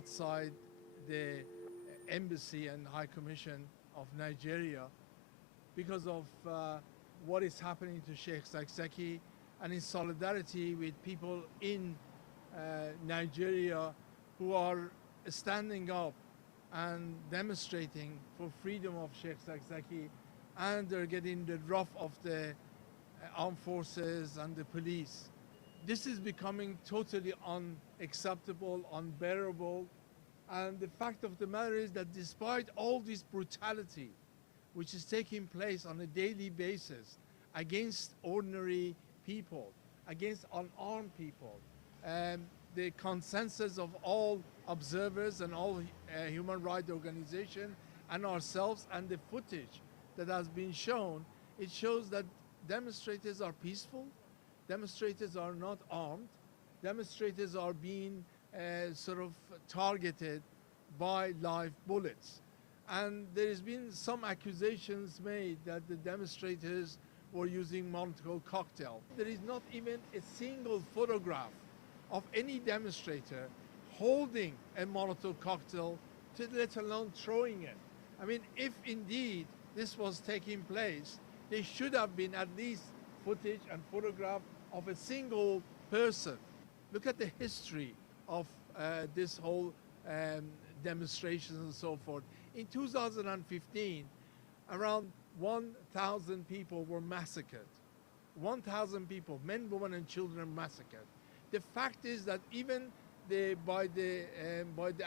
outside the embassy and High Commission of Nigeria because of what is happening to Sheikh Zakzaki, and in solidarity with people in Nigeria who are standing up and demonstrating for freedom of Sheikh Zakzaki, and they're getting the wrath of the armed forces and the police. This is becoming totally unacceptable, unbearable, and the fact of the matter is that despite all this brutality which is taking place on a daily basis against ordinary people, against unarmed people, the consensus of all observers and all human rights organizations and ourselves, and the footage that has been shown, it shows that demonstrators are peaceful, demonstrators are not armed, demonstrators are being sort of targeted by live bullets. And there has been some accusations made that the demonstrators were using Molotov cocktail. There is not even a single photograph of any demonstrator holding a Molotov cocktail, let alone throwing it. I mean, if indeed this was taking place, there should have been at least footage and photograph of a single person. Look at the history of this whole demonstrations and so forth. In 2015, around 1,000 people were massacred. 1,000 people, men, women, and children massacred. The fact is that even by the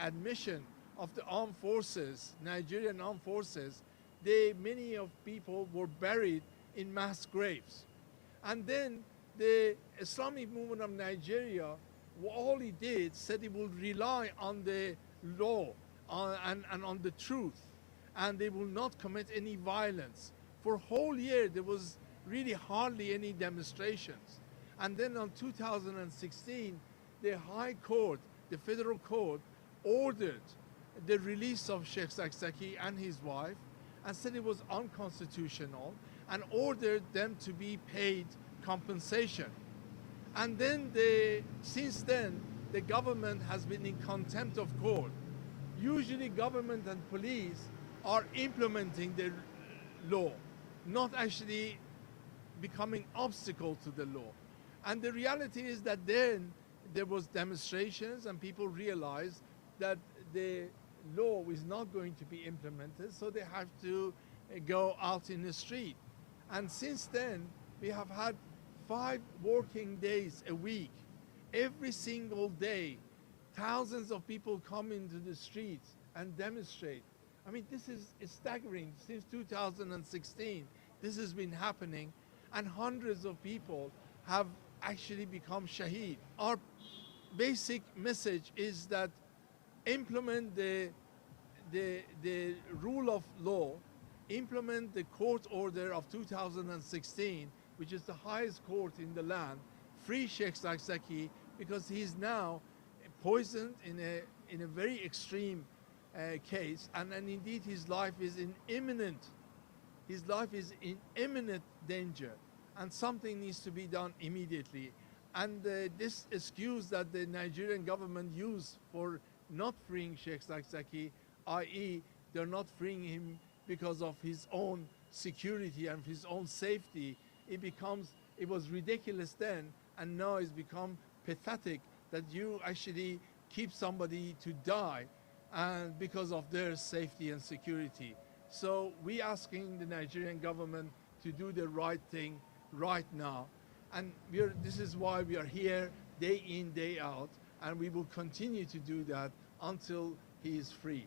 admission of the armed forces, Nigerian armed forces, many of people were buried in mass graves. And then the Islamic movement of Nigeria, all it did, said it would rely on the law and on the truth, and they will not commit any violence. For a whole year, there was really hardly any demonstrations. And then on 2016, the High Court, the Federal Court, ordered the release of Sheikh Zakzaki and his wife, and said it was unconstitutional, and ordered them to be paid compensation. And then since then, the government has been in contempt of court. Usually government and police are implementing the law, not actually becoming obstacle to the law. And the reality is that then there was demonstrations and people realized that the law is not going to be implemented, so they have to go out in the street. And since then, we have had 5 working days a week. Every single day, thousands of people come into the streets and demonstrate. I mean, this is staggering. Since 2016, this has been happening, and hundreds of people have actually become shaheed. Our basic message is that implement the rule of law, implement the court order of 2016, which is the highest court in the land, free Sheikh Zakzaki, because he's now poisoned in a very extreme case, and indeed his life is in imminent danger, and something needs to be done immediately. And this excuse that the Nigerian government used for not freeing Sheikh Zakzaki, i.e. they're not freeing him because of his own security and his own safety, it was ridiculous then, and now it's become pathetic that you actually keep somebody to die and because of their safety and security. So we asking the Nigerian government to do the right thing right now. And this is why we are here day in, day out, and we will continue to do that until he is free.